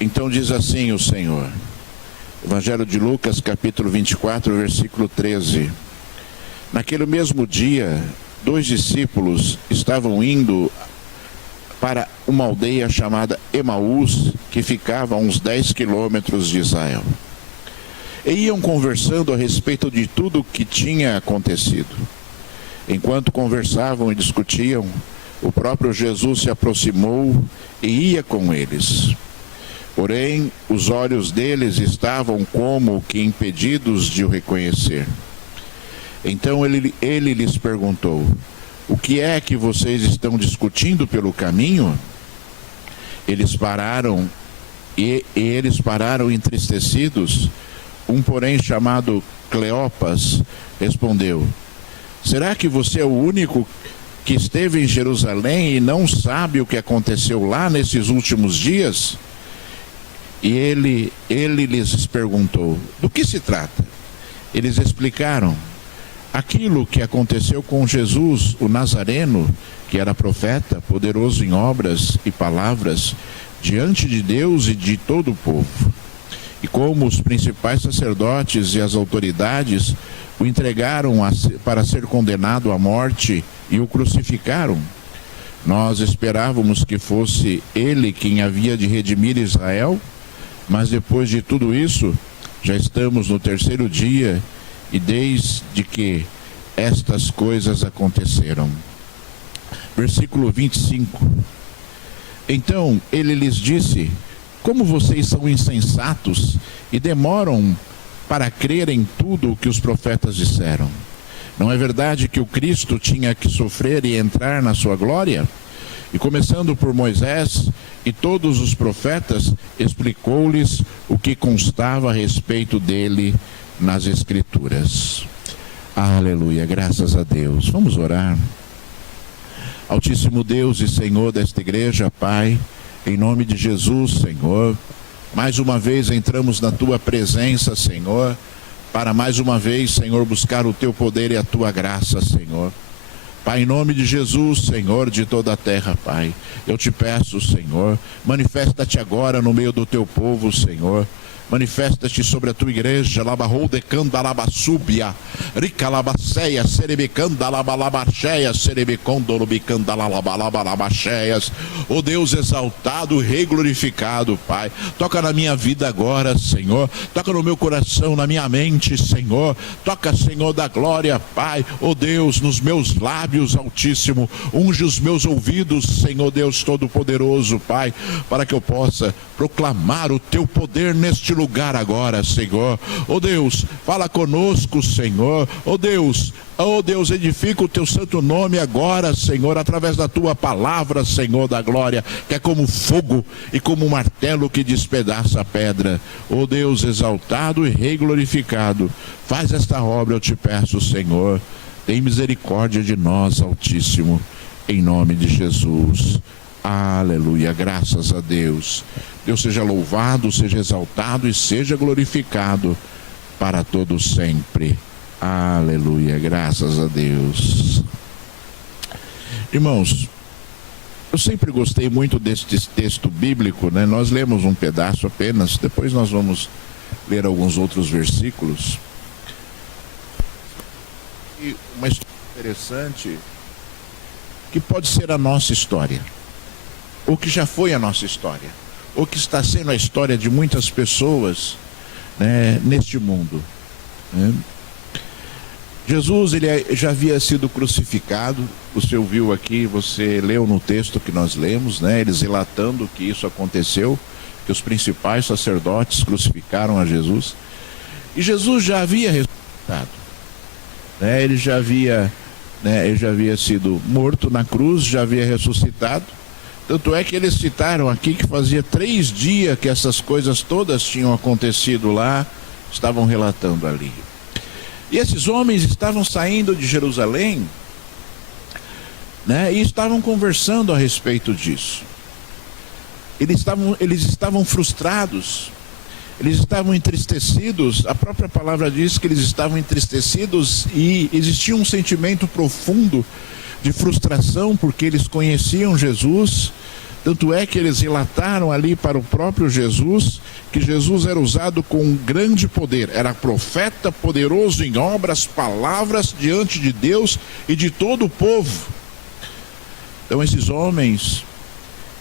Então diz assim o Senhor, Evangelho de Lucas, capítulo 24, versículo 13. Naquele mesmo dia, 2 discípulos estavam indo para uma aldeia chamada Emaús, que ficava a uns 10 quilômetros de Israel. E iam conversando a respeito de tudo o que tinha acontecido. Enquanto conversavam e discutiam, o próprio Jesus se aproximou e ia com eles. Porém, os olhos deles estavam como que impedidos de o reconhecer. Então ele lhes perguntou: o que é que vocês estão discutindo pelo caminho? Eles pararam entristecidos. Um, porém, chamado Cleopas, respondeu: será que você é o único que esteve em Jerusalém e não sabe o que aconteceu lá nesses últimos dias? E ele lhes perguntou: do que se trata? Eles explicaram: aquilo que aconteceu com Jesus, o Nazareno, que era profeta, poderoso em obras e palavras, diante de Deus e de todo o povo. E como os principais sacerdotes e as autoridades o entregaram para ser condenado à morte e o crucificaram. Nós esperávamos que fosse ele quem havia de redimir Israel, mas depois de tudo isso, já estamos no 3º dia, e desde que estas coisas aconteceram. Versículo 25. Então ele lhes disse: como vocês são insensatos e demoram para crer em tudo o que os profetas disseram. Não é verdade que o Cristo tinha que sofrer e entrar na sua glória? E começando por Moisés e todos os profetas, explicou-lhes o que constava a respeito dele nas Escrituras. Aleluia, graças a Deus. Vamos orar. Altíssimo Deus e Senhor desta igreja, Pai, em nome de Jesus, Senhor, mais uma vez entramos na Tua presença, Senhor, para mais uma vez, Senhor, buscar o Teu poder e a Tua graça, Senhor. Pai, em nome de Jesus, Senhor, de toda a terra, Pai, eu te peço, Senhor, manifesta-te agora no meio do Teu povo, Senhor. Manifesta-te sobre a tua igreja, labarroudecanda labassúbia, ricalabaceia, serebecanda labalabacheia, serebecondorobicanda labalabalabaxeias. Ó Deus exaltado, rei glorificado, Pai, toca na minha vida agora, Senhor, toca no meu coração, na minha mente, Senhor, toca, Senhor da glória, Pai, ó Deus, nos meus lábios, Altíssimo, unge os meus ouvidos, Senhor Deus Todo-Poderoso, Pai, para que eu possa proclamar o teu poder neste lugar agora, Senhor. Oh Deus, fala conosco, Senhor. Oh Deus, edifica o teu santo nome agora, Senhor, através da tua palavra, Senhor da glória, que é como fogo e como um martelo que despedaça a pedra. Oh Deus exaltado e rei glorificado, faz esta obra, eu te peço, Senhor. Tem misericórdia de nós, Altíssimo, em nome de Jesus. Aleluia, graças a Deus. Deus seja louvado, seja exaltado e seja glorificado para todo sempre. Aleluia, graças a Deus. Irmãos, eu sempre gostei muito deste texto bíblico, né? Nós lemos um pedaço apenas, depois nós vamos ler alguns outros versículos. E uma história interessante, que pode ser a nossa história, ou que já foi a nossa história, ou que está sendo a história de muitas pessoas, né, neste mundo, né? Jesus, ele já havia sido crucificado. Você ouviu aqui, você leu no texto que nós lemos, né, eles relatando que isso aconteceu, que os principais sacerdotes crucificaram a Jesus, e Jesus já havia ressuscitado, né? Ele já havia sido morto na cruz, já havia ressuscitado. Tanto é que eles citaram aqui que fazia 3 dias que essas coisas todas tinham acontecido lá, estavam relatando ali. E esses homens estavam saindo de Jerusalém, né, e estavam conversando a respeito disso. Eles estavam frustrados, eles estavam entristecidos. A própria palavra diz que eles estavam entristecidos e existia um sentimento profundo de frustração, porque eles conheciam Jesus, Tanto é que eles relataram ali para o próprio Jesus que Jesus era usado com grande poder, era profeta poderoso em obras, palavras diante de Deus e de todo o povo. Então esses homens,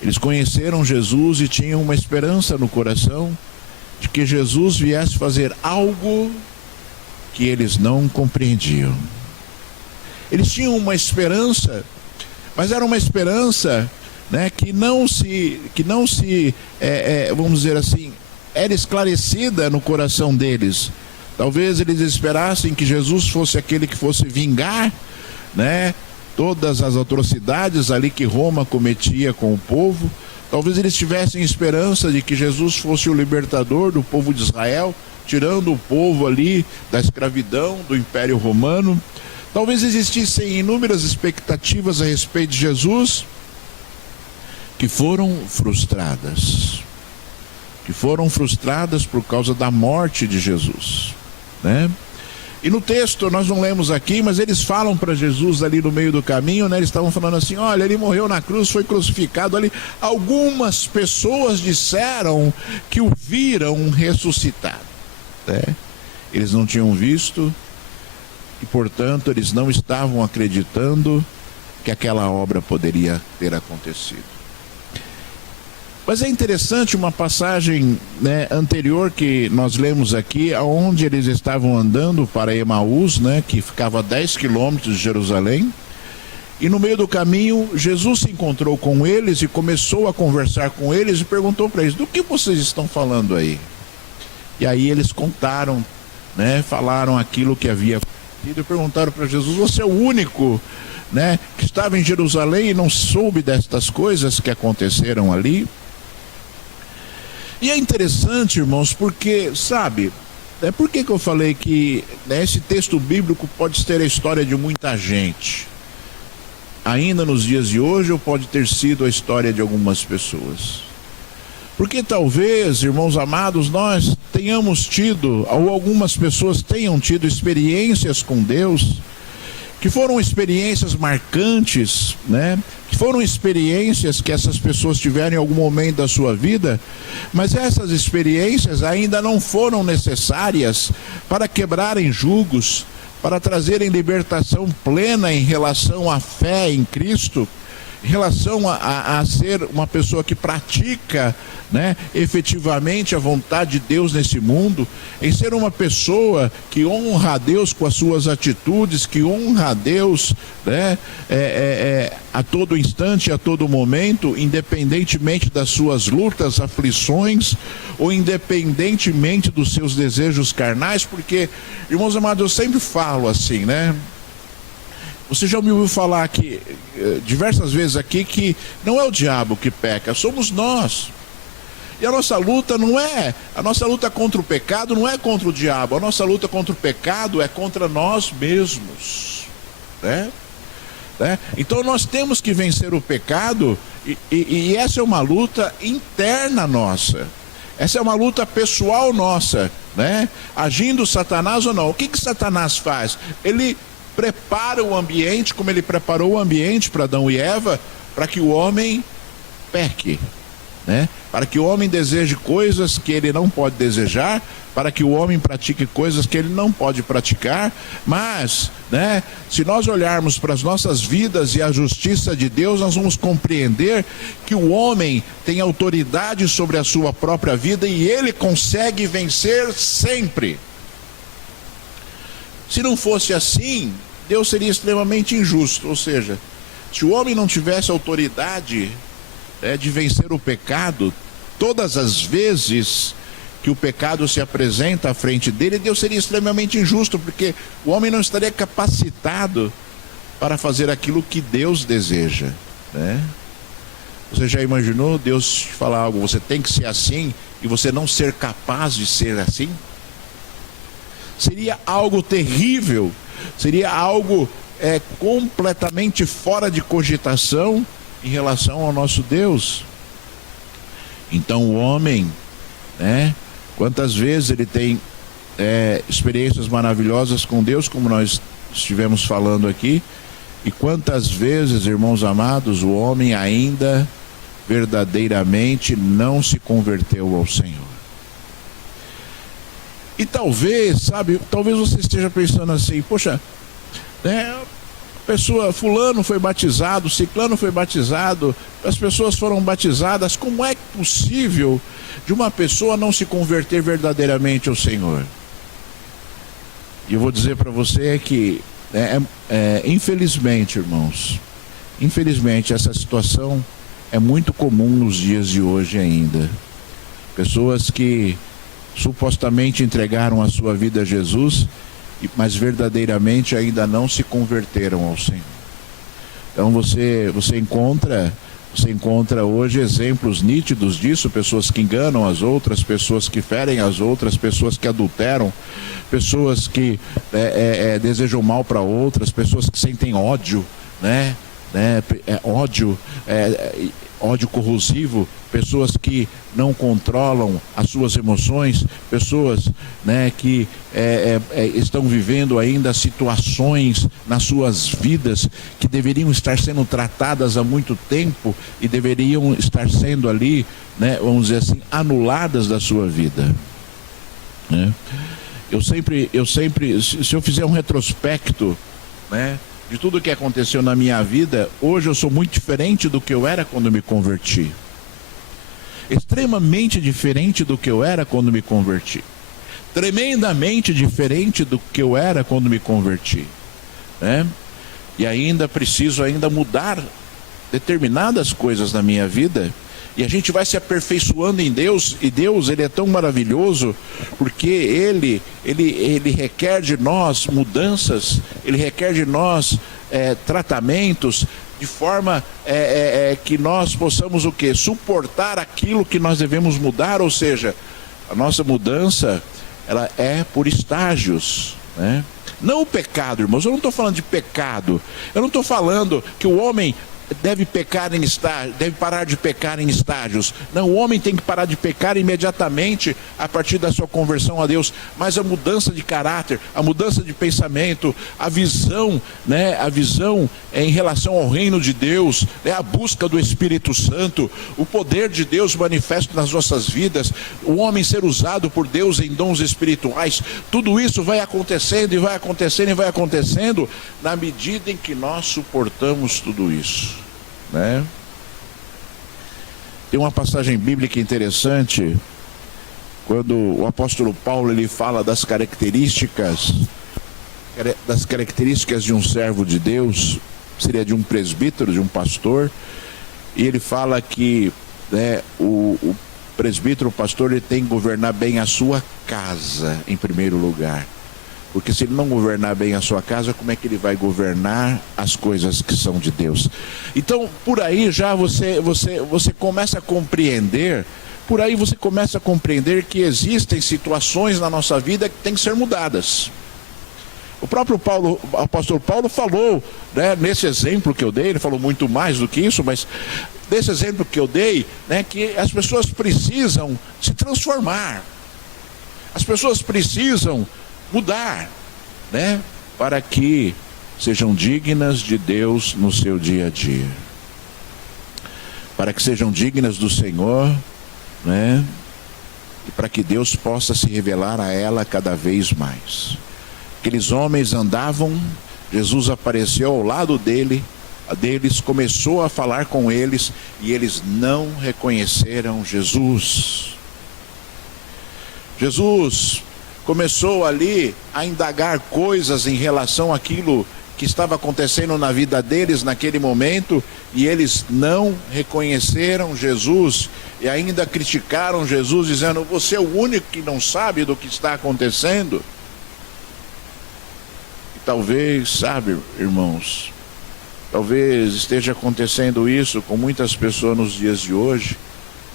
eles conheceram Jesus e tinham uma esperança no coração de que Jesus viesse fazer algo que eles não compreendiam. Eles tinham uma esperança, mas era uma esperança, né, que não se vamos dizer assim, era esclarecida no coração deles. Talvez eles esperassem que Jesus fosse aquele que fosse vingar, né, todas as atrocidades ali que Roma cometia com o povo. Talvez eles tivessem esperança de que Jesus fosse o libertador do povo de Israel, tirando o povo ali da escravidão do Império Romano. Talvez existissem inúmeras expectativas a respeito de Jesus que foram frustradas. Que foram frustradas por causa da morte de Jesus, né? E no texto, nós não lemos aqui, mas eles falam para Jesus ali no meio do caminho, né? Eles estavam falando assim: olha, ele morreu na cruz, foi crucificado ali. Algumas pessoas disseram que o viram ressuscitado, né? Eles não tinham visto e, portanto, eles não estavam acreditando que aquela obra poderia ter acontecido. Mas é interessante uma passagem, né, anterior que nós lemos aqui, onde eles estavam andando para Emaús, né, que ficava a 10 quilômetros de Jerusalém. E no meio do caminho, Jesus se encontrou com eles e começou a conversar com eles e perguntou para eles: do que vocês estão falando aí? E aí eles contaram, né, falaram aquilo que havia acontecido e perguntaram para Jesus: você é o único, né, que estava em Jerusalém e não soube destas coisas que aconteceram ali? E é interessante, irmãos, porque, sabe, por que eu falei que, né, esse texto bíblico pode ter a história de muita gente, ainda nos dias de hoje, ou pode ter sido a história de algumas pessoas? Porque talvez, irmãos amados, nós tenhamos tido, ou algumas pessoas tenham tido experiências com Deus, que foram experiências marcantes, né? Que foram experiências que essas pessoas tiveram em algum momento da sua vida, mas essas experiências ainda não foram necessárias para quebrarem julgos, para trazerem libertação plena em relação à fé em Cristo, em relação a ser uma pessoa que pratica, né, efetivamente a vontade de Deus nesse mundo, em ser uma pessoa que honra a Deus com as suas atitudes, que honra a Deus, né, a todo instante, a todo momento, independentemente das suas lutas, aflições, ou independentemente dos seus desejos carnais. Porque, irmãos amados, eu sempre falo assim, né? Você já me ouviu falar aqui, diversas vezes aqui, que não é o diabo que peca, somos nós. E a nossa luta contra o pecado não é contra o diabo, a nossa luta contra o pecado é contra nós mesmos, né? Então nós temos que vencer o pecado, e essa é uma luta interna nossa, essa é uma luta pessoal nossa, né? Agindo Satanás ou não. O que Satanás faz? Ele prepara o ambiente, como ele preparou o ambiente para Adão e Eva, para que o homem peque, né? Para que o homem deseje coisas que ele não pode desejar, para que o homem pratique coisas que ele não pode praticar. Mas, né, se nós olharmos para as nossas vidas e a justiça de Deus, nós vamos compreender que o homem tem autoridade sobre a sua própria vida e ele consegue vencer sempre. Se não fosse assim, Deus seria extremamente injusto. Ou seja, se o homem não tivesse autoridade, de vencer o pecado, todas as vezes que o pecado se apresenta à frente dele, Deus seria extremamente injusto, porque o homem não estaria capacitado para fazer aquilo que Deus deseja, né? Você já imaginou Deus te falar algo, você tem que ser assim, e você não ser capaz de ser assim? Seria algo terrível, seria algo completamente fora de cogitação em relação ao nosso Deus. Então o homem, né, quantas vezes ele tem experiências maravilhosas com Deus, como nós estivemos falando aqui, e quantas vezes, irmãos amados, o homem ainda verdadeiramente não se converteu ao Senhor. E talvez, sabe, talvez você esteja pensando assim, poxa, né, pessoa, fulano foi batizado, ciclano foi batizado, as pessoas foram batizadas, como é possível de uma pessoa não se converter verdadeiramente ao Senhor? E eu vou dizer para você que, infelizmente, irmãos, infelizmente essa situação é muito comum nos dias de hoje ainda. Pessoas que supostamente entregaram a sua vida a Jesus, mas verdadeiramente ainda não se converteram ao Senhor. Então você encontra hoje exemplos nítidos disso, pessoas que enganam as outras, pessoas que ferem as outras, pessoas que adulteram, pessoas que desejam mal para outras, pessoas que sentem ódio, ódio corrosivo, pessoas que não controlam as suas emoções, pessoas que estão vivendo ainda situações nas suas vidas que deveriam estar sendo tratadas há muito tempo e deveriam estar sendo ali, vamos dizer assim, anuladas da sua vida. Eu sempre, se eu fizer um retrospecto, de tudo que aconteceu na minha vida, hoje eu sou muito diferente do que eu era quando me converti. Extremamente diferente do que eu era quando me converti. Tremendamente diferente do que eu era quando me converti. E ainda preciso mudar determinadas coisas na minha vida. E a gente vai se aperfeiçoando em Deus, e Deus, Ele é tão maravilhoso, porque Ele requer de nós mudanças, Ele requer de nós tratamentos, de forma que nós possamos o quê? Suportar aquilo que nós devemos mudar, ou seja, a nossa mudança, ela é por estágios, Não o pecado, irmãos, eu não estou falando de pecado, eu não estou falando que o homem deve parar de pecar em estágios. Não, o homem tem que parar de pecar imediatamente a partir da sua conversão a Deus. Mas a mudança de caráter, a mudança de pensamento, a visão, a visão em relação ao reino de Deus, a busca do Espírito Santo, o poder de Deus manifesto nas nossas vidas, o homem ser usado por Deus em dons espirituais, tudo isso vai acontecendo e vai acontecendo e vai acontecendo na medida em que nós suportamos tudo isso. Tem uma passagem bíblica interessante, quando o apóstolo Paulo ele fala das características de um servo de Deus, seria de um presbítero, de um pastor, e ele fala que o presbítero, o pastor, ele tem que governar bem a sua casa em primeiro lugar. Porque se ele não governar bem a sua casa, como é que ele vai governar as coisas que são de Deus? Então, por aí já você começa a compreender, que existem situações na nossa vida que têm que ser mudadas. O próprio apóstolo Paulo falou, nesse exemplo que eu dei, ele falou muito mais do que isso, mas desse exemplo que eu dei, que as pessoas precisam se transformar. As pessoas precisam mudar, para que sejam dignas de Deus no seu dia a dia, para que sejam dignas do Senhor, e para que Deus possa se revelar a ela cada vez mais. Aqueles homens andavam, Jesus apareceu ao lado deles, começou a falar com eles, e eles não reconheceram Jesus. Jesus começou ali a indagar coisas em relação àquilo que estava acontecendo na vida deles naquele momento, e eles não reconheceram Jesus e ainda criticaram Jesus, dizendo: você é o único que não sabe do que está acontecendo. E talvez, sabe, irmãos, talvez esteja acontecendo isso com muitas pessoas nos dias de hoje,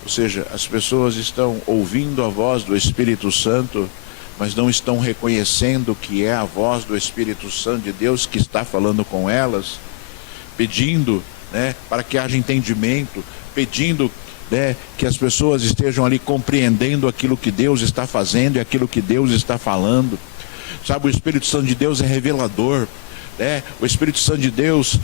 ou seja, as pessoas estão ouvindo a voz do Espírito Santo, mas não estão reconhecendo que é a voz do Espírito Santo de Deus que está falando com elas, pedindo para que haja entendimento, pedindo que as pessoas estejam ali compreendendo aquilo que Deus está fazendo e aquilo que Deus está falando. Sabe, o Espírito Santo de Deus é revelador. O Espírito Santo de Deus,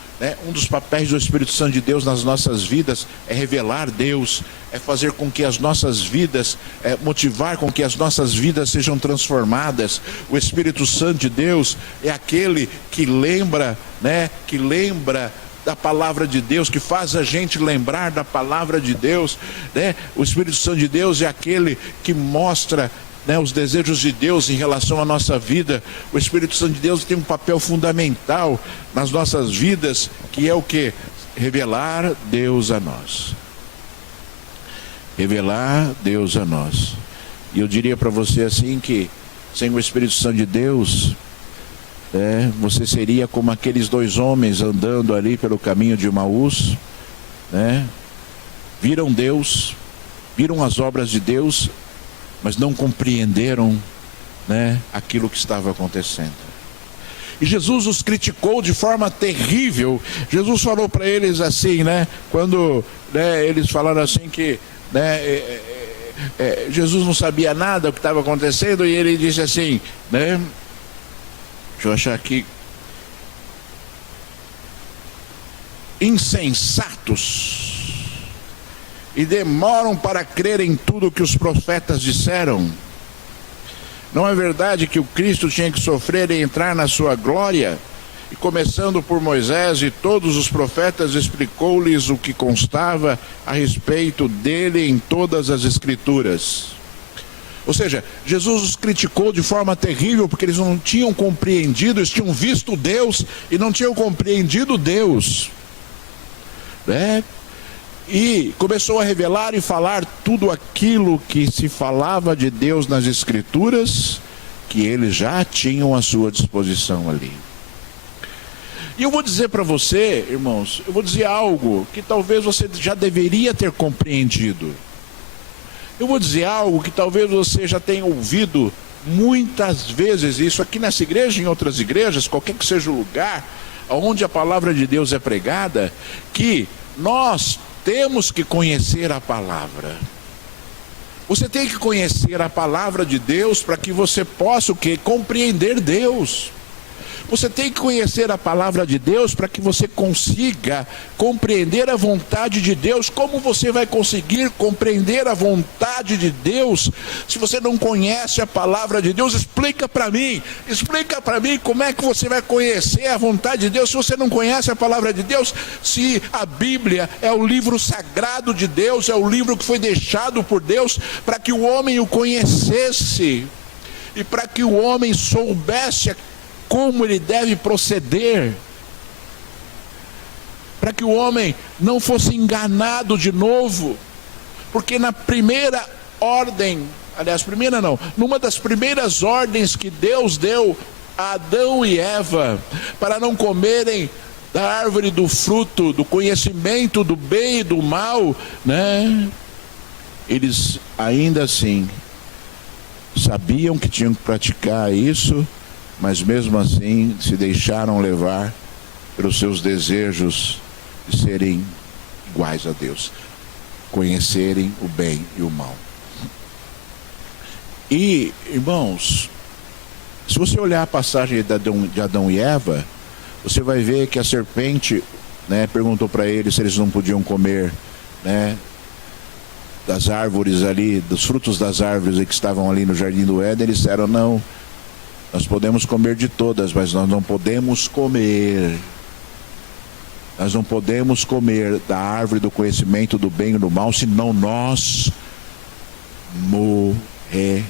um dos papéis do Espírito Santo de Deus nas nossas vidas é revelar Deus, é fazer com que as nossas vidas, motivar com que as nossas vidas sejam transformadas. O Espírito Santo de Deus é aquele que lembra, da palavra de Deus, que faz a gente lembrar da palavra de Deus, O Espírito Santo de Deus é aquele que mostra os desejos de Deus em relação à nossa vida. O Espírito Santo de Deus tem um papel fundamental nas nossas vidas, que é o quê? Revelar Deus a nós. Revelar Deus a nós. E eu diria para você assim que, sem o Espírito Santo de Deus, você seria como aqueles dois homens andando ali pelo caminho de Emaús, viram Deus, viram as obras de Deus, mas não compreenderam, aquilo que estava acontecendo. E Jesus os criticou de forma terrível. Jesus falou para eles assim, quando eles falaram assim que Jesus não sabia nada do que estava acontecendo, e ele disse assim, deixa eu achar aqui, insensatos, e demoram para crer em tudo que os profetas disseram. Não é verdade que o Cristo tinha que sofrer e entrar na sua glória? E começando por Moisés e todos os profetas, explicou-lhes o que constava a respeito dele em todas as Escrituras. Ou seja, Jesus os criticou de forma terrível, porque eles não tinham compreendido, eles tinham visto Deus e não tinham compreendido Deus. E começou a revelar e falar tudo aquilo que se falava de Deus nas Escrituras, que eles já tinham à sua disposição ali. E eu vou dizer para você, irmãos, eu vou dizer algo que talvez você já deveria ter compreendido. Eu vou dizer algo que talvez você já tenha ouvido muitas vezes, isso aqui nessa igreja, em outras igrejas, qualquer que seja o lugar onde a palavra de Deus é pregada, que nós temos que conhecer a palavra. Você tem que conhecer a palavra de Deus para que você possa o quê? Compreender Deus. Você tem que conhecer a palavra de Deus para que você consiga compreender a vontade de Deus. Como você vai conseguir compreender a vontade de Deus se você não conhece a palavra de Deus? Explica para mim como é que você vai conhecer a vontade de Deus se você não conhece a palavra de Deus, se a Bíblia é o livro sagrado de Deus, é o livro que foi deixado por Deus para que o homem o conhecesse e para que o homem soubesse como ele deve proceder, para que o homem não fosse enganado de novo, porque na primeira ordem, numa das primeiras ordens que Deus deu a Adão e Eva, para não comerem da árvore do fruto, do conhecimento do bem e do mal, eles ainda assim sabiam que tinham que praticar isso, mas mesmo assim se deixaram levar pelos seus desejos de serem iguais a Deus, conhecerem o bem e o mal. E, irmãos, se você olhar a passagem de Adão e Eva, você vai ver que a serpente perguntou para eles se eles não podiam comer das árvores ali, dos frutos das árvores que estavam ali no jardim do Éden. Eles disseram: não, nós podemos comer de todas, mas nós não podemos comer da árvore do conhecimento do bem e do mal, senão nós morreremos.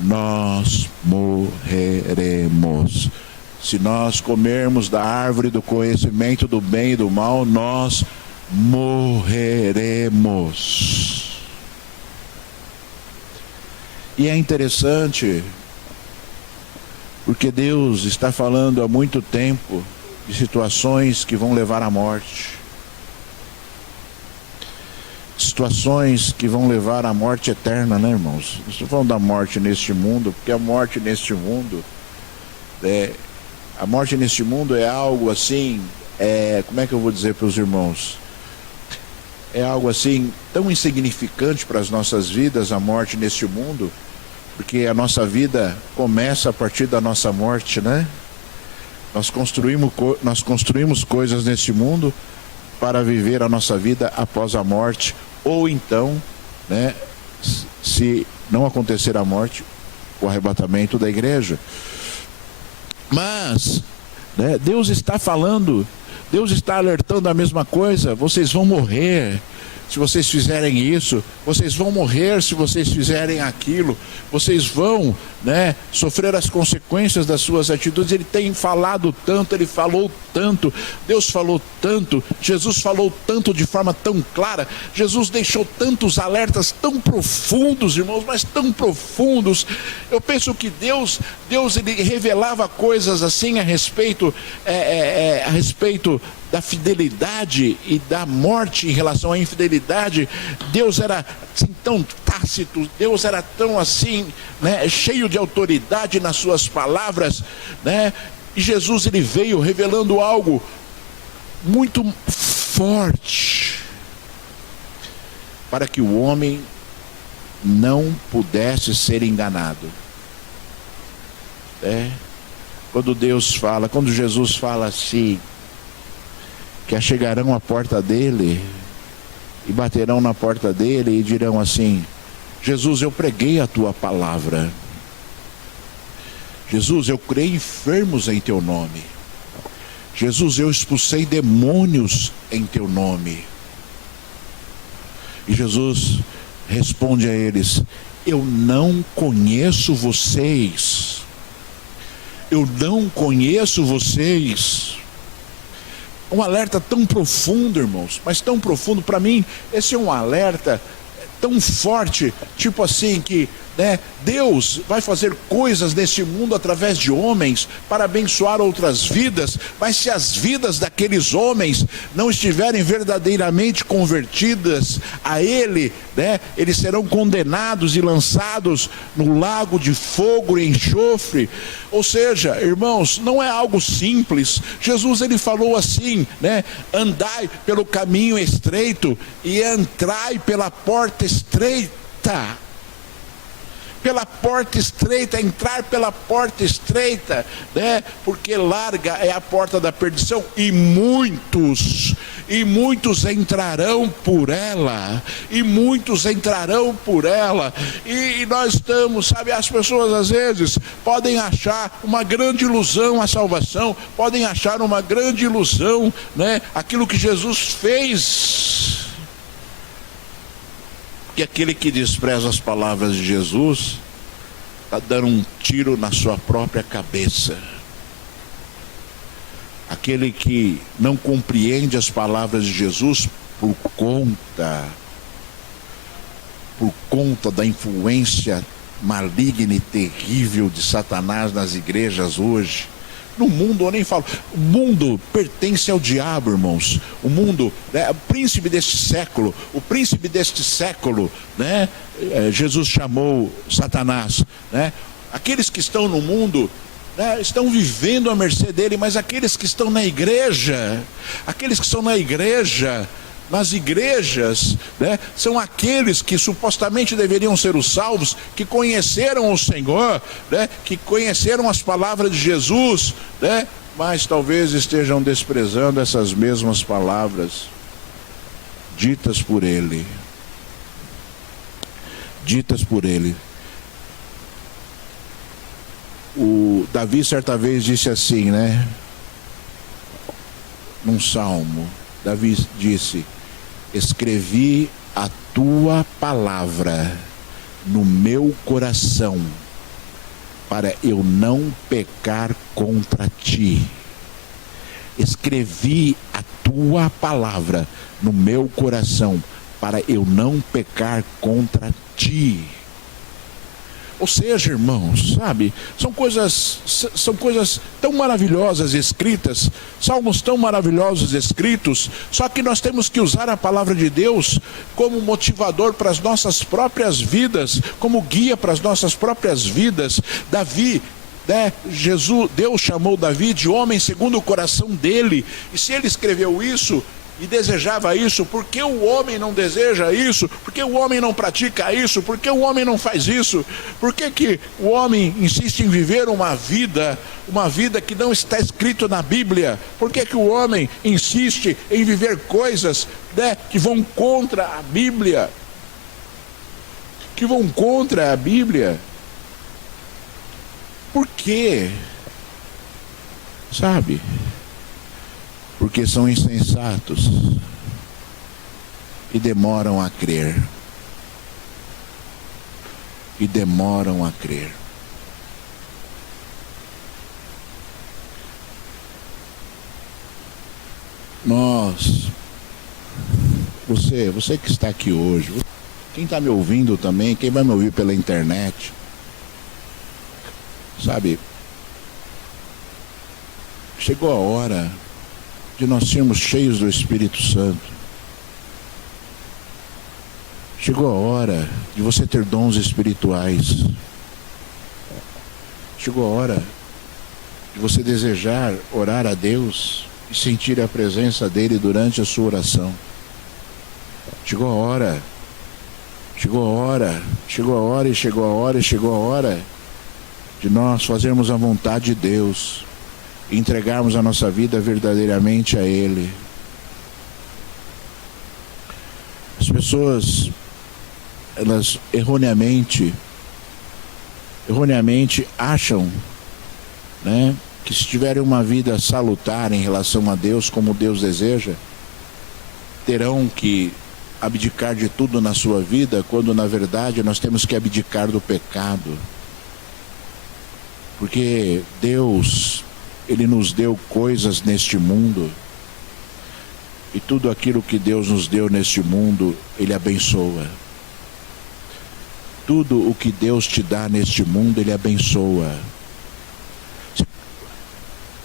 Nós morreremos. Se nós comermos da árvore do conhecimento do bem e do mal, nós morreremos. E é interessante, porque Deus está falando há muito tempo de situações que vão levar à morte. Situações que vão levar à morte eterna, irmãos? Não estou falando da morte neste mundo, porque a morte neste mundo é algo assim, como é que eu vou dizer para os irmãos? É algo assim tão insignificante para as nossas vidas, a morte neste mundo, Porque a nossa vida começa a partir da nossa morte, né? Nós construímos coisas neste mundo para viver a nossa vida após a morte, ou então, né, se não acontecer a morte, o arrebatamento da igreja. Mas, né, Deus está falando, Deus está alertando a mesma coisa: vocês vão morrer se vocês fizerem isso, vocês vão morrer se vocês fizerem aquilo, vocês vão, né, sofrer as consequências das suas atitudes. Ele tem falado tanto, ele falou tanto, Deus falou tanto, Jesus falou tanto de forma tão clara, Jesus deixou tantos alertas tão profundos, irmãos, mas tão profundos. Eu penso que Deus ele revelava coisas assim a respeito da fidelidade e da morte em relação à infidelidade. Deus era assim tão tácito, Deus era tão assim, né, cheio de autoridade nas suas palavras, né? E Jesus ele veio revelando algo muito forte para que o homem não pudesse ser enganado. Quando Jesus fala assim, que chegarão à porta dele e baterão na porta dele e dirão assim: Jesus, eu preguei a tua palavra. Jesus, eu curei enfermos em teu nome. Jesus, eu expulsei demônios em teu nome. E Jesus responde a eles: eu não conheço vocês. Eu não conheço vocês. Um alerta tão profundo, irmãos, mas tão profundo. Para mim, esse é um alerta tão forte, tipo assim que, né, Deus vai fazer coisas nesse mundo através de homens para abençoar outras vidas, mas se as vidas daqueles homens não estiverem verdadeiramente convertidas a Ele, né, eles serão condenados e lançados no lago de fogo e enxofre. Ou seja, irmãos, não é algo simples. Jesus ele falou assim, né, andai pelo caminho estreito e entrai pela porta estreita. Pela porta estreita, entrar pela porta estreita, né? Porque larga é a porta da perdição e muitos entrarão por ela, e nós estamos, sabe, as pessoas às vezes podem achar uma grande ilusão a salvação, podem achar uma grande ilusão, né, aquilo que Jesus fez. E aquele que despreza as palavras de Jesus está dando um tiro na sua própria cabeça. Aquele que não compreende as palavras de Jesus por conta da influência maligna e terrível de Satanás nas igrejas hoje. No mundo, eu nem falo, o mundo pertence ao diabo, irmãos. O mundo, né, o príncipe deste século, né, Jesus chamou Satanás, né? Aqueles que estão no mundo, né, estão vivendo à mercê dele, mas aqueles que estão na igreja, nas igrejas, né, são aqueles que supostamente deveriam ser os salvos, que conheceram o Senhor, né, que conheceram as palavras de Jesus, né, mas talvez estejam desprezando essas mesmas palavras ditas por Ele. O Davi certa vez disse assim, né, num salmo, Davi disse: escrevi a tua palavra no meu coração, para eu não pecar contra ti. Escrevi a tua palavra no meu coração, para eu não pecar contra ti. Ou seja, irmãos, sabe, são coisas tão maravilhosas escritas, salmos tão maravilhosos escritos, só que nós temos que usar a palavra de Deus como motivador para as nossas próprias vidas, como guia para as nossas próprias vidas. Davi, né, Deus chamou Davi de homem segundo o coração dele, e se ele escreveu isso, e desejava isso. Por que o homem não deseja isso? Por que o homem não pratica isso? Por que o homem não faz isso? Por que o homem insiste em viver uma vida que não está escrito na Bíblia? Por que o homem insiste em viver coisas, né, que vão contra a Bíblia? Que vão contra a Bíblia? Por quê? Sabe? Porque são insensatos e demoram a crer. E demoram a crer. Você que está aqui hoje, quem está me ouvindo também, quem vai me ouvir pela internet, sabe, chegou a hora de nós sermos cheios do Espírito Santo. Chegou a hora de você ter dons espirituais. Chegou a hora de você desejar orar a Deus e sentir a presença dele durante a sua oração. Chegou a hora de nós fazermos a vontade de Deus, e entregarmos a nossa vida verdadeiramente a Ele. As pessoas, elas erroneamente acham, né, que se tiverem uma vida salutar em relação a Deus, como Deus deseja, terão que abdicar de tudo na sua vida, quando na verdade nós temos que abdicar do pecado. Porque Deus, Ele nos deu coisas neste mundo, e tudo aquilo que Deus nos deu neste mundo, Ele abençoa. Tudo o que Deus te dá neste mundo, Ele abençoa.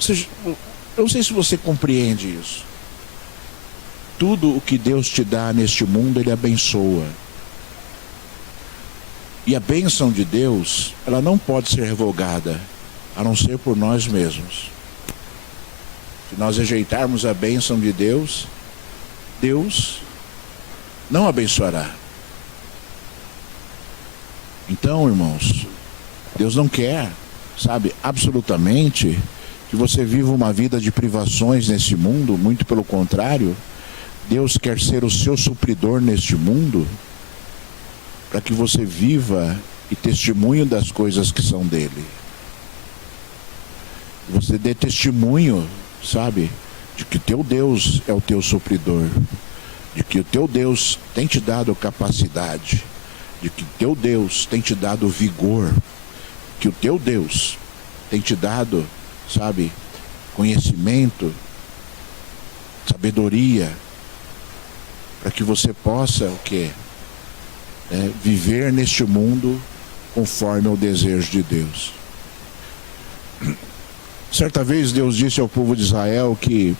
Eu não sei se você compreende isso. Tudo o que Deus te dá neste mundo, Ele abençoa. E a bênção de Deus, ela não pode ser revogada, a não ser por nós mesmos. Se nós rejeitarmos a bênção de Deus, Deus não abençoará. Então, irmãos, Deus não quer, sabe, absolutamente, que você viva uma vida de privações neste mundo. Muito pelo contrário, Deus quer ser o seu supridor neste mundo, para que você viva e testemunho das coisas que são dele. Você dê testemunho, sabe, de que o teu Deus é o teu supridor, de que o teu Deus tem te dado capacidade, de que o teu Deus tem te dado vigor, que o teu Deus tem te dado, sabe, conhecimento, sabedoria, para que você possa o quê? Viver neste mundo conforme o desejo de Deus. Certa vez Deus disse ao povo de Israel que,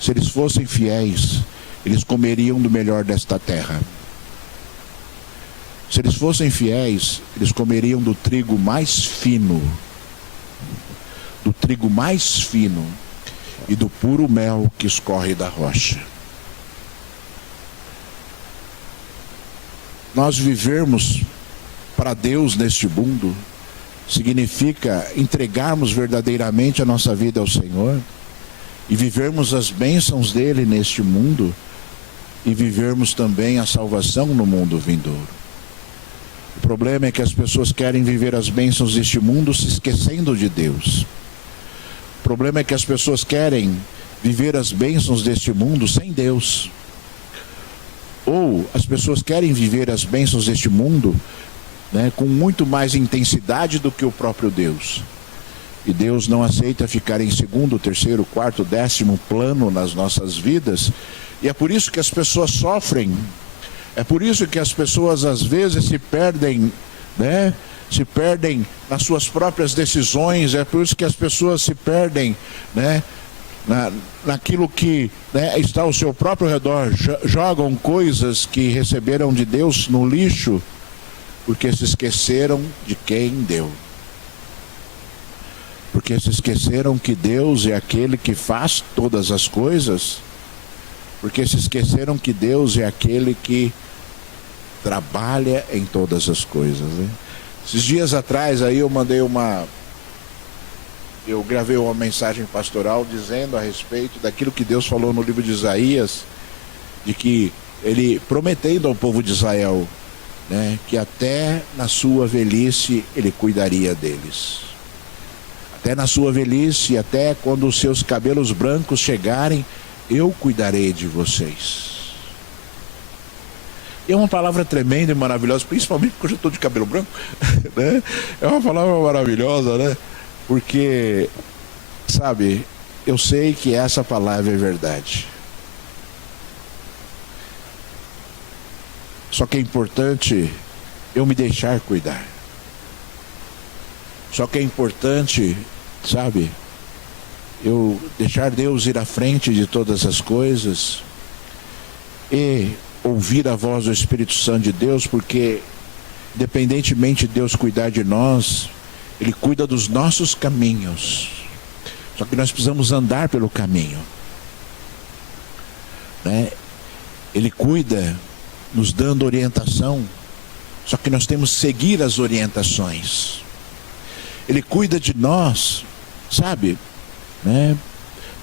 se eles fossem fiéis, eles comeriam do melhor desta terra. Se eles fossem fiéis, eles comeriam do trigo mais fino, e do puro mel que escorre da rocha. Nós vivermos para Deus neste mundo significa entregarmos verdadeiramente a nossa vida ao Senhor e vivermos as bênçãos dele neste mundo e vivermos também a salvação no mundo vindouro. O problema é que as pessoas querem viver as bênçãos deste mundo se esquecendo de Deus. O problema é que as pessoas querem viver as bênçãos deste mundo sem Deus. Ou as pessoas querem viver as bênçãos deste mundo, né, com muito mais intensidade do que o próprio Deus. E Deus não aceita ficar em segundo, terceiro, quarto, 10º plano nas nossas vidas. E é por isso que as pessoas sofrem. É por isso que as pessoas às vezes se perdem, né? Se perdem nas suas próprias decisões. É por isso que as pessoas se perdem, né, naquilo que, né, está ao seu próprio redor. Jogam coisas que receberam de Deus no lixo, porque se esqueceram de quem deu. Porque se esqueceram que Deus é aquele que faz todas as coisas, porque se esqueceram que Deus é aquele que trabalha em todas as coisas, né? Esses dias atrás aí eu gravei uma mensagem pastoral dizendo a respeito daquilo que Deus falou no livro de Isaías, de que ele prometendo ao povo de Israel, né, que até na sua velhice ele cuidaria deles. Até na sua velhice, até quando os seus cabelos brancos chegarem, eu cuidarei de vocês. E é uma palavra tremenda e maravilhosa, principalmente porque eu já estou de cabelo branco, né? É uma palavra maravilhosa, né? Porque, sabe, eu sei que essa palavra é verdade. Só que é importante eu me deixar cuidar. Só que é importante, sabe, eu deixar Deus ir à frente de todas as coisas e ouvir a voz do Espírito Santo de Deus, porque independentemente de Deus cuidar de nós, Ele cuida dos nossos caminhos. Só que nós precisamos andar pelo caminho, né? Ele cuida nos dando orientação, só que nós temos que seguir as orientações. Ele cuida de nós, sabe, né?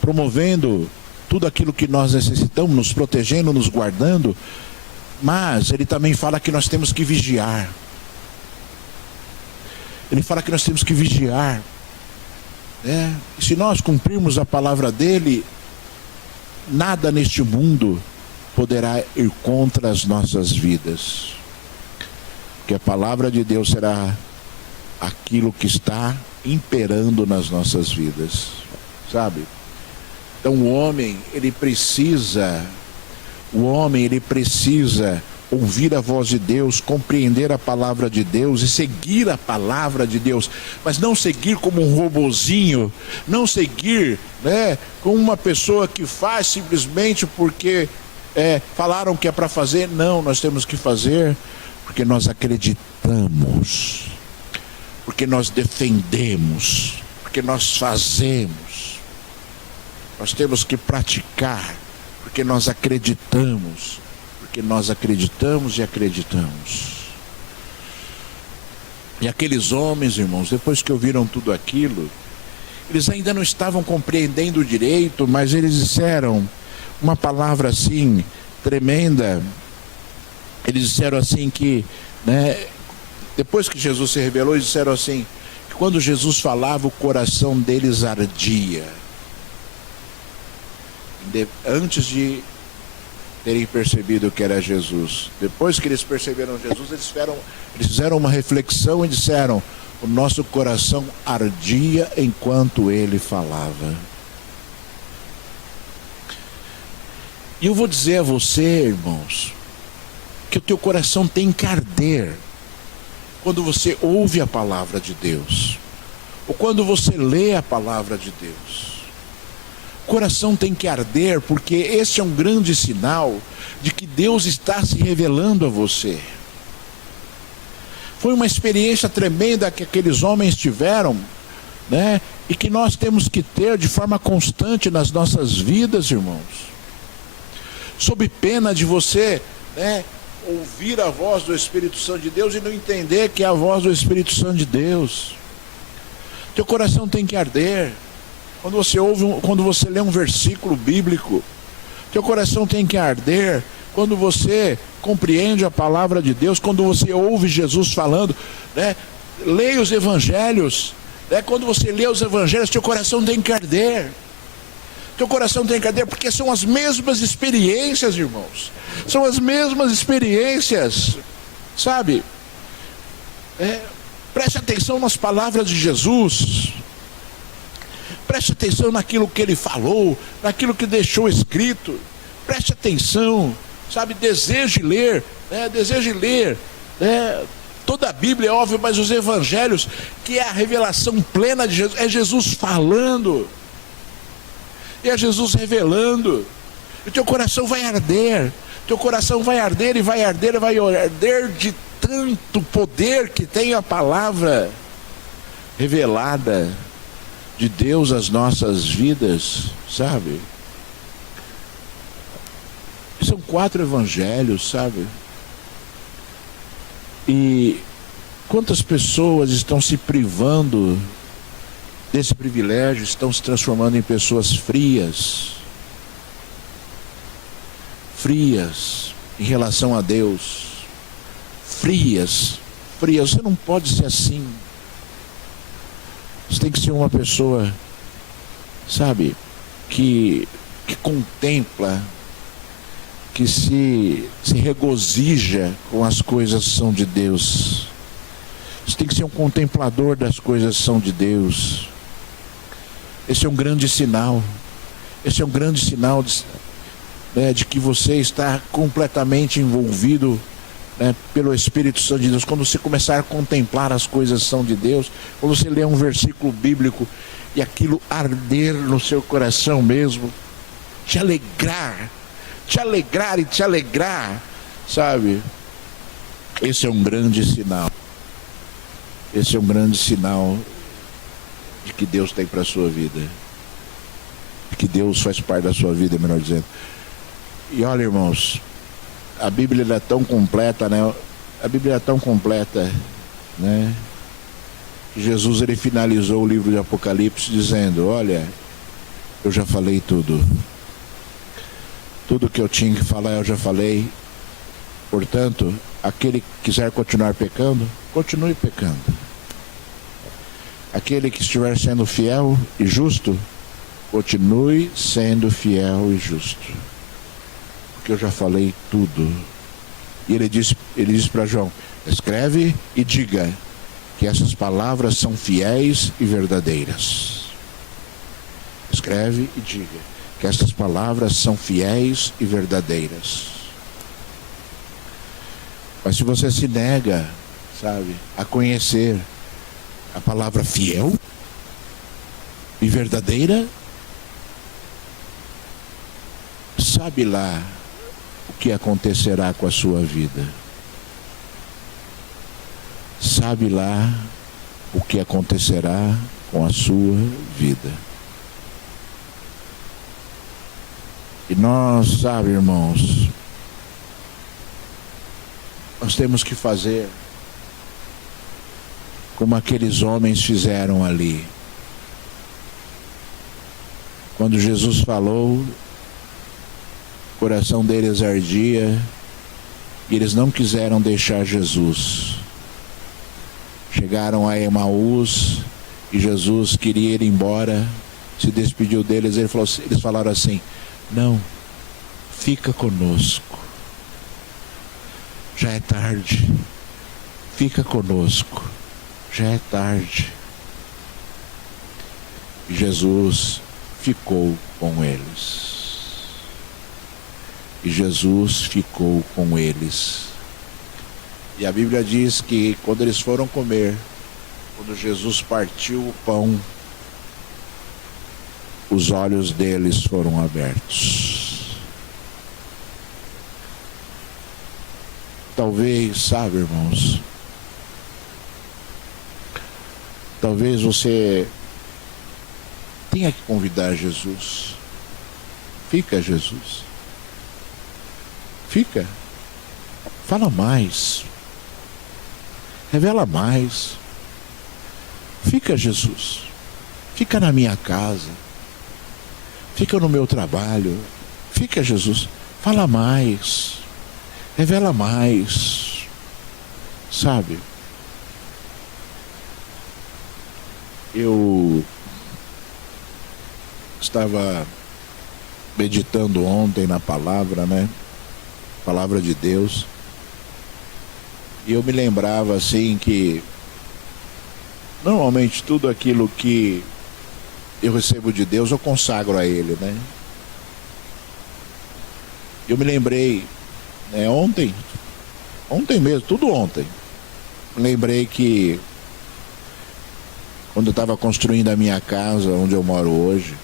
Promovendo tudo aquilo que nós necessitamos, nos protegendo, nos guardando, mas Ele também fala que nós temos que vigiar. Ele fala que nós temos que vigiar, né? E se nós cumprirmos a palavra dEle, nada neste mundo poderá ir contra as nossas vidas, porque a palavra de Deus será aquilo que está imperando nas nossas vidas, sabe? Então o homem, ele precisa ouvir a voz de Deus, compreender a palavra de Deus e seguir a palavra de Deus, mas não seguir como um robozinho, não seguir, né, como uma pessoa que faz simplesmente porque falaram que é para fazer. Não, nós temos que fazer porque nós acreditamos, porque nós defendemos, porque nós fazemos. Nós temos que praticar, porque nós acreditamos, porque nós acreditamos e acreditamos. E aqueles homens, irmãos, depois que ouviram tudo aquilo, eles ainda não estavam compreendendo direito, mas eles disseram uma palavra assim, tremenda. Eles disseram assim que, né, depois que Jesus se revelou, eles disseram assim, que quando Jesus falava, o coração deles ardia. Antes de terem percebido que era Jesus. Depois que eles perceberam Jesus, eles fizeram uma reflexão e disseram, o nosso coração ardia enquanto ele falava. E eu vou dizer a você, irmãos, que o teu coração tem que arder quando você ouve a palavra de Deus, ou quando você lê a palavra de Deus. O coração tem que arder, porque esse é um grande sinal de que Deus está se revelando a você. Foi uma experiência tremenda que aqueles homens tiveram, né? E que nós temos que ter de forma constante nas nossas vidas, irmãos. Sob pena de você, né, ouvir a voz do Espírito Santo de Deus e não entender que é a voz do Espírito Santo de Deus. Teu coração tem que arder. Quando você lê um versículo bíblico, teu coração tem que arder. Quando você compreende a palavra de Deus, quando você ouve Jesus falando, né? Leia os evangelhos, né? Quando você lê os evangelhos, teu coração tem que arder. Teu coração tem que arder, porque são as mesmas experiências, irmãos. São as mesmas experiências, sabe? Preste atenção nas palavras de Jesus. Preste atenção naquilo que ele falou, naquilo que deixou escrito. Preste atenção, sabe? Deseje ler, toda a Bíblia, é óbvio, mas os evangelhos, que é a revelação plena de Jesus, é Jesus falando, e é Jesus revelando. E teu coração vai arder, teu coração vai arder e vai arder e vai arder de tanto poder que tem a palavra revelada de Deus às nossas vidas, sabe? São 4 evangelhos, sabe? E quantas pessoas estão se privando desse privilégio, estão se transformando em pessoas frias em relação a Deus, frias. Você não pode ser assim. Você tem que ser uma pessoa, sabe, que contempla, que se regozija com as coisas que são de Deus. Você tem que ser um contemplador das coisas que são de Deus. Esse é um grande sinal. Esse é um grande sinal de que você está completamente envolvido, né, pelo Espírito Santo de Deus. Quando você começar a contemplar as coisas que são de Deus, quando você ler um versículo bíblico e aquilo arder no seu coração mesmo, te alegrar, sabe? Esse é um grande sinal. Esse é um grande sinal de que Deus tem para a sua vida, de que Deus faz parte da sua vida, melhor dizendo. E olha, irmãos, a Bíblia é tão completa, né? A Bíblia é tão completa, né? Jesus, ele finalizou o livro de Apocalipse dizendo: olha, eu já falei tudo. Tudo que eu tinha que falar eu já falei. Portanto, aquele que quiser continuar pecando, continue pecando. Aquele que estiver sendo fiel e justo, continue sendo fiel e justo. Porque eu já falei tudo. E ele disse para João: escreve e diga que essas palavras são fiéis e verdadeiras. Escreve e diga que essas palavras são fiéis e verdadeiras. Mas se você se nega, sabe, a conhecer a palavra fiel e verdadeira, sabe lá o que acontecerá com a sua vida. Sabe lá o que acontecerá com a sua vida. E nós, sabe, irmãos, nós temos que fazer como aqueles homens fizeram ali. Quando Jesus falou, o coração deles ardia e eles não quiseram deixar Jesus. Chegaram a Emaús e Jesus queria ir embora, se despediu deles. Eles falaram assim: não, fica conosco. Já é tarde. Fica conosco. Já é tarde. E Jesus ficou com eles. E Jesus ficou com eles. E a Bíblia diz que quando eles foram comer, quando Jesus partiu o pão, os olhos deles foram abertos. Talvez, sabe, irmãos, talvez você tenha que convidar Jesus. Fica, Jesus. Fica. Fala mais. Revela mais. Fica, Jesus. Fica na minha casa. Fica no meu trabalho. Fica, Jesus. Fala mais. Revela mais. Sabe? Eu estava meditando ontem na palavra, né? Palavra de Deus. E eu me lembrava assim que normalmente tudo aquilo que eu recebo de Deus eu consagro a Ele, né? Eu me lembrei, né, ontem mesmo, tudo ontem. Me lembrei que quando eu estava construindo a minha casa, onde eu moro hoje,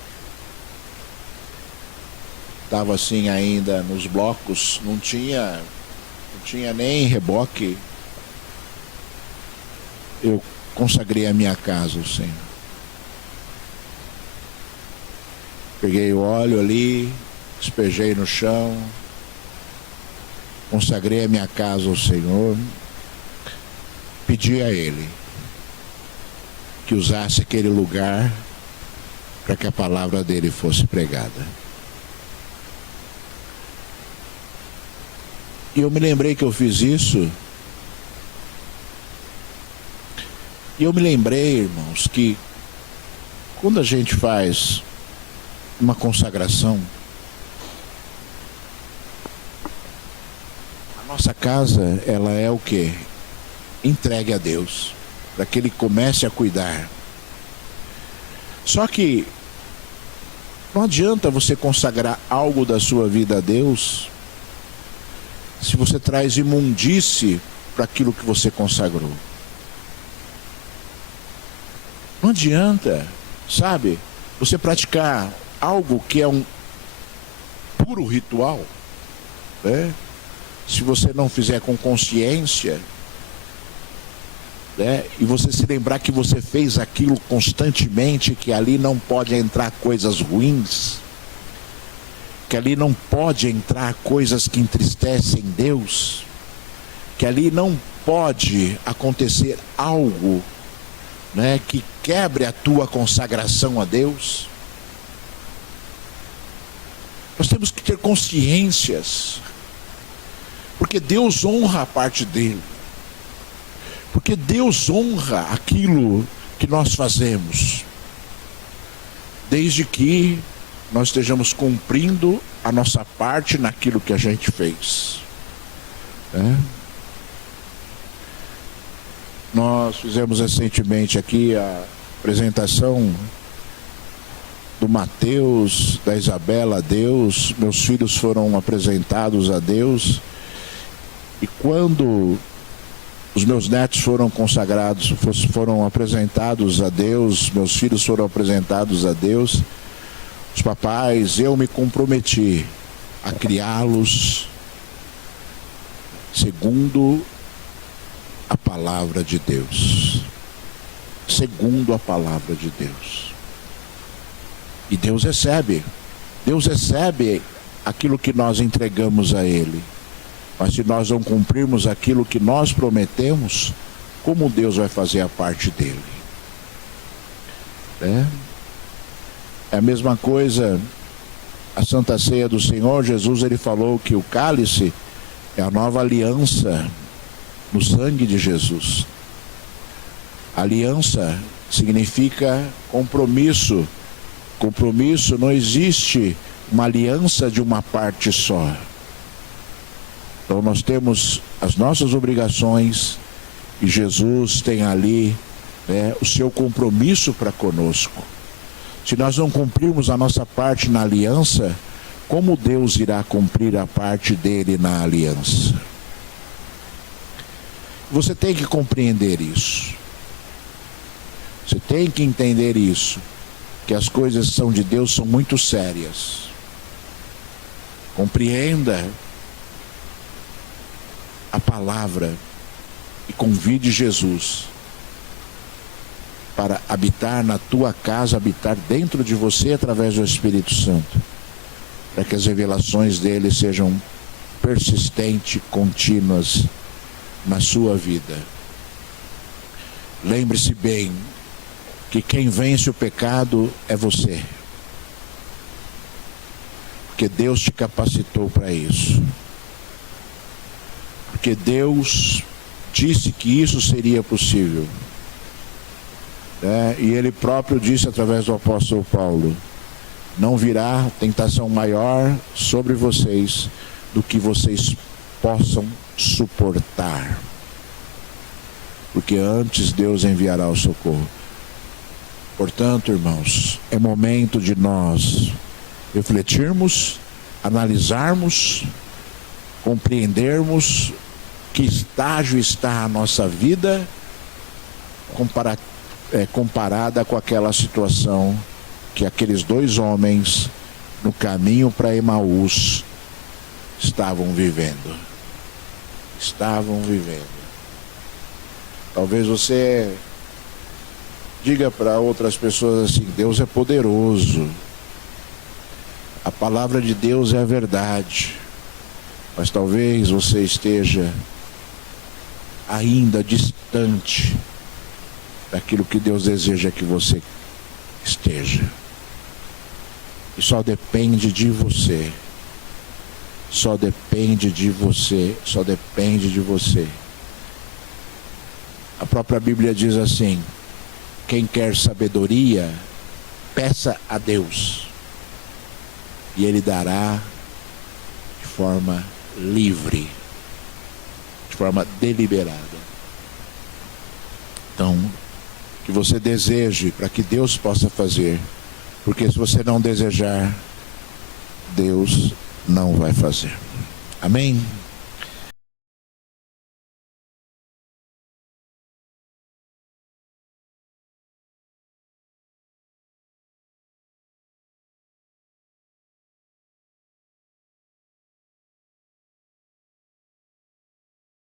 estava assim ainda nos blocos, não tinha nem reboque. Eu consagrei a minha casa ao Senhor. Peguei o óleo ali, despejei no chão, consagrei a minha casa ao Senhor, pedi a Ele que usasse aquele lugar para que a palavra dele fosse pregada. E eu me lembrei que eu fiz isso. E eu me lembrei, irmãos, que quando a gente faz uma consagração, a nossa casa, ela é o quê? Entregue a Deus, para que Ele comece a cuidar. Só que não adianta você consagrar algo da sua vida a Deus se você traz imundície para aquilo que você consagrou. Não adianta, sabe, você praticar algo que é um puro ritual, né? Se você não fizer com consciência, né? E você se lembrar que você fez aquilo constantemente, que ali não pode entrar coisas ruins, que ali não pode entrar coisas que entristecem Deus, que ali não pode acontecer algo, né, que quebre a tua consagração a Deus. Nós temos que ter consciências, porque Deus honra a parte dele, porque Deus honra aquilo que nós fazemos, desde que nós estejamos cumprindo a nossa parte naquilo que a gente fez, né? Nós fizemos recentemente aqui a apresentação do Mateus, da Isabela a Deus. Meus filhos foram apresentados a Deus. E quando os meus netos foram consagrados, foram apresentados a Deus, meus filhos foram apresentados a Deus, os papais, eu me comprometi a criá-los segundo a palavra de Deus. Segundo a palavra de Deus. E Deus recebe aquilo que nós entregamos a Ele. Mas se nós não cumprirmos aquilo que nós prometemos, como Deus vai fazer a parte dele? É a mesma coisa, a Santa Ceia do Senhor. Jesus, ele falou que o cálice é a nova aliança no sangue de Jesus. Aliança significa compromisso. Compromisso, não existe uma aliança de uma parte só. Então nós temos as nossas obrigações e Jesus tem ali, né, o seu compromisso para conosco. Se nós não cumprirmos a nossa parte na aliança, como Deus irá cumprir a parte dele na aliança? Você tem que compreender isso. Você tem que entender isso, que as coisas são de Deus, são muito sérias. Compreenda a palavra e convide Jesus para habitar na tua casa, habitar dentro de você através do Espírito Santo, para que as revelações dele sejam persistentes, contínuas na sua vida. Lembre-se bem que quem vence o pecado é você, porque Deus te capacitou para isso, porque Deus disse que isso seria possível, né? E Ele próprio disse através do apóstolo Paulo: não virá tentação maior sobre vocês do que vocês possam suportar, porque antes Deus enviará o socorro. Portanto, irmãos, é momento de nós refletirmos, analisarmos, compreendermos que estágio está a nossa vida comparada com aquela situação que aqueles dois homens no caminho para Emaús estavam vivendo. Talvez você diga para outras pessoas assim: Deus é poderoso, a palavra de Deus é a verdade, Mas talvez você esteja ainda distante daquilo que Deus deseja que você esteja. E só depende de você. Só depende de você. Só depende de você. A própria Bíblia diz assim: quem quer sabedoria, peça a Deus, e Ele dará de forma livre, de forma deliberada. Então, que você deseje para que Deus possa fazer, porque se você não desejar, Deus não vai fazer. Amém?